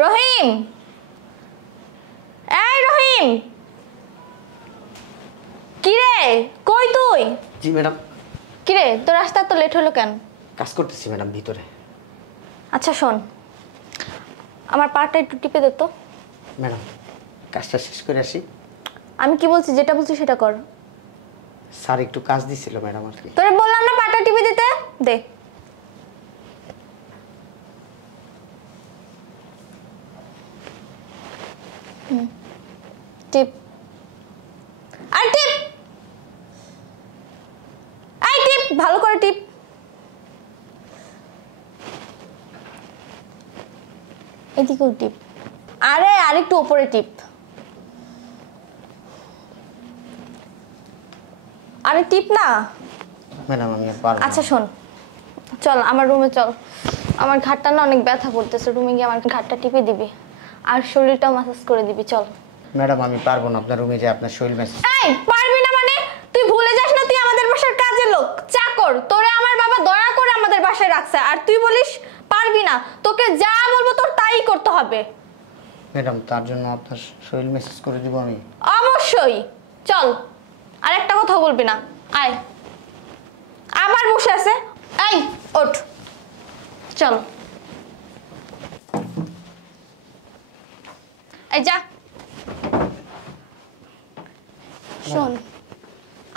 রহিম, এই রহিম, কিরে কই তুই? জি ম্যাডাম। কিরে তোর রাস্তা তো লেট হলো কেন? কাজ করতেছি ম্যাডাম ভিতরে। আচ্ছা শোন, আমার পাটা একটু টিপে দে তো। ম্যাডাম কাজটা শেষ করে আসি। আমি কি বলছি, যেটা বলছি সেটা কর। স্যার একটু কাজ দিছিল ম্যাডাম আর কি। তোরে বললাম না পাটা টিপে দিতে, দে। টিপ আর টিপ, এই টিপ ভালো করে টিপ। এদিকেও টিপ, আরে আরেকটু উপরে টিপ, আরে টিপ না। ম্যাডাম আমি আর পারবো না। আচ্ছা শোন, চল আমার রুমে চল, আমার ঘাটটা না অনেক ব্যথা করতেছে, রুমে গিয়ে আমার ঘাটটা টিপে দিবি আর শরীরটাও ম্যাসাজ করে দিবি, চল। ম্যাডাম আমি পারবো না আপনার রুমে যে আপনার শরীর ম্যাসাজ। এই পারবি না মানে? তুই ভুলে যাস না তুই আমাদের বাসার কাজের লোক, চাকর। তোরে আমার বাবা দয়া করে আমাদের বাসায় রাখছে আর তুই বলিস পারবি না? তোকে যা বলবো তোর তাই করতে হবে। ম্যাডাম তার জন্য আপনার শরীর ম্যাসাজ করে দেবো আমি। অবশ্যই চল, আর একটা কথা বলবি না। আয়, আবার বসে আছে। এই ওঠ, চল। এই যা। শোন,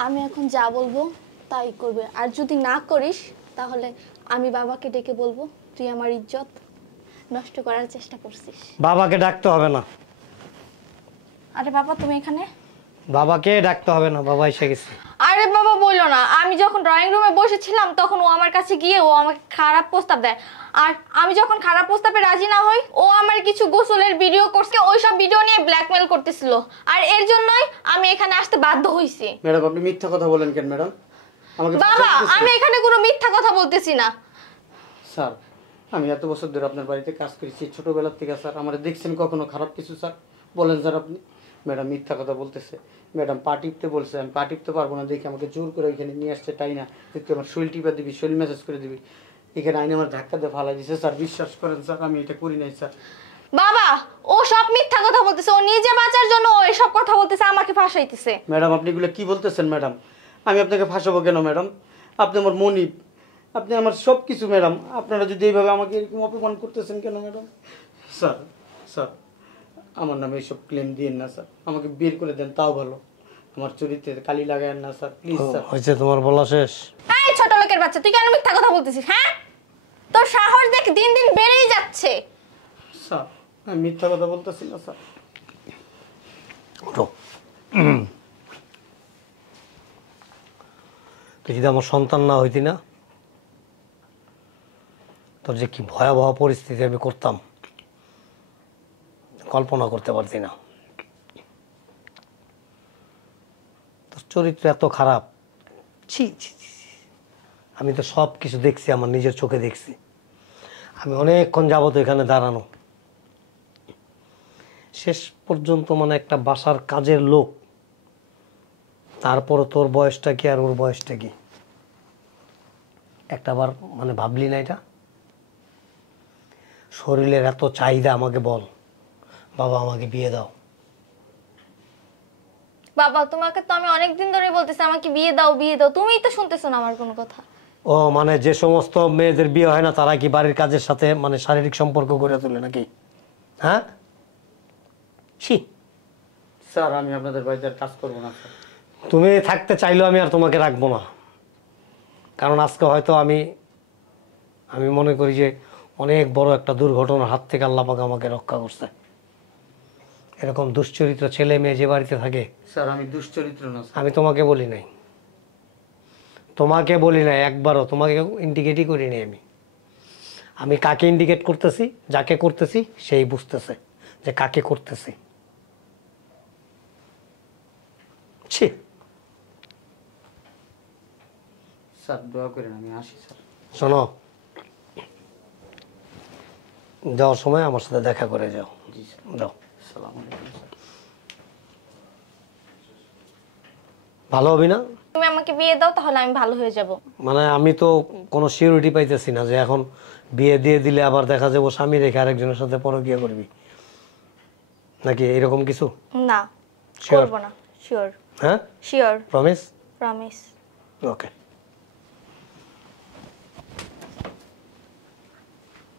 আমি এখন যা বলবো তাই করবে, আর যদি না করিস তাহলে আমি বাবাকে ডেকে বলবো তুই আমার ইজ্জত নষ্ট করার চেষ্টা করছিস। বাবাকে ডাকতে হবে না। আরে বাবা তুমি এখানে? বাবাকে ডাকতে হবে না, বাবা এসে গেছে। আরে বাবা বললো না, আমি যখন ড্রয়িং রুমে বসেছিলাম তখন ও আমার কাছে গিয়ে ও আমাকে খারাপ প্রস্তাব দেয়, আর আমি যখন খারাপ প্রস্তাবে রাজি না হই ও আমার কিছু গোসলের ভিডিও করছে, ওইসব ভিডিও নিয়ে ব্ল্যাকমেল করতেছিল, আর এর জন্যই আমি এখানে আসতে বাধ্য হইছি। ম্যাডাম আপনি মিথ্যা কথা বলেন কেন ম্যাডাম? আমাকে বাবা আমি এখানে কোনো মিথ্যা কথা বলতেছি না। স্যার আমি এত বছর ধরে আপনার বাড়িতে কাজ করেছি, ছোটবেলার থেকে স্যার আমার দেখছেন কখনো খারাপ কিছু? স্যার বলেন স্যার আপনি। ম্যাডাম মিথ্যা কথা বলতেছে। ম্যাডাম পা টিপতে বলছে, আমি পা টিপতে পারবো না দেখে আমাকে জোর করে ওইখানে নিয়ে আসছে, তাই না? তুই আমার শরীর টিপা দিবি, শরীর ম্যাসেজ করে দিবি, এখানে আইনে আমার ধাক্কা দিয়ে ফালাই দিছে। স্যার বিশ্বাস করেন স্যার আমি এটা করি নাই স্যার। বাবা ও সব মিথ্যা কথা বলতেছে, ও নিজে বাঁচার জন্য ও এসব কথা বলতেছে, আমাকে ফাঁসাইতেছে। ম্যাডাম আপনি এগুলো কি বলতেছেন ম্যাডাম? আমি আপনাকে ফাঁসাবো কেন ম্যাডাম? আপনি আমার মনিব, আপনি আমার সব কিছু ম্যাডাম। আপনারা যদি এইভাবে আমাকে এরকম অপমান করতেছেন কেন ম্যাডাম? স্যার স্যার আমার নামে এইসব ক্লেম দিয়েন না স্যার, আমাকে বের করে দেন তাও ভালো, আমার চরিত্রে কালি লাগায়েন না স্যার প্লিজ স্যার। হয়েছে তোমার বলা শেষ? এই ছোট লোকের বাচ্চা তুই কেন মিথ্যা কথা বলতেছিস? হ্যাঁ তোর সাহস দেখ দিন দিন বেড়েই যাচ্ছে। স্যার আমি মিথ্যা কথা বলতেছি না স্যার। ওঠো। তুই যদি আমার সন্তান না হইতি না, তোর যে কি ভয়াবহ পরিস্থিতি আমি করতাম কল্পনা করতে পারতি না। তোর চরিত্র এত খারাপ, ছি ছি ছি। আমি তো সব কিছু দেখছি, আমার নিজের চোখে দেখছি। আমি অনেকক্ষণ যাবত এখানে দাঁড়ানো, শেষ পর্যন্ত মানে একটা বাসার কাজের লোক, তারপরও তোর বয়সটা কি আর ওর বয়সটা কি একটাবার মানে ভাবলি না? এটা শরীরের এত চাহিদা, আমাকে বল বাবা আমাকে বিয়ে দাও। বাবা তোমাকে তো আমি অনেকদিন ধরে বলতেছি আমাকে বিয়ে দাও বিয়ে দাও, তুমিই তো শুনতেছো না আমার কোনো কথা। ও মানে যে সমস্ত মেয়েদের বিয়ে হয় না তারা কি বাড়ির কাজের সাথে মানে শারীরিক সম্পর্ক গড়ে তোলে নাকি? হ্যাঁ ছি। স্যার আমি আপনাদের বাড়িতে আর কাজ করবো না স্যার। তুমি থাকতে চাইলেও আমি আর তোমাকে রাখবো না, কারণ আজকে হয়তো আমি মনে করি যে অনেক বড় একটা দুর্ঘটনার হাত থেকে আল্লাহ পাক আমাকে রক্ষা করছে। এরকম দুশ্চরিত্র ছেলে মেয়ে যে বাড়িতে থাকে। স্যার আমি দুশ্চরিত্র না স্যার। আমি তোমাকে বলি নাই, তোমাকে বলি নাই একবারও, তোমাকে ইন্ডিকেটই করি নাই। আমি কাকে ইন্ডিকেট করতেছি, যাকে করতেছি সেই বুঝতেছে যে কাকে করতেছি। ছি। স্যার দোয়া করেন আমি আসি স্যার। শোনো, যাওয়ার সময় আমার সাথে দেখা করে যাও। জি স্যার। যাও। আসসালামু আলাইকুম স্যার। ভালো হবি না? তুমি আমাকে বিয়ে দাও, তাহলে আমি ভালো হয়ে যাব। মানে আমি তো কোনো সিউরিটি পাইতেছি না যে এখন বিয়ে দিয়ে দিলে আবার দেখা যাবো স্বামী রেখে আরেকজনের সাথে পরকীয়া করবি, নাকি এরকম কিছু? না, Sure? করব না। শিওর। হ্যাঁ, শিওর। প্রমিস? প্রমিস। ওকে।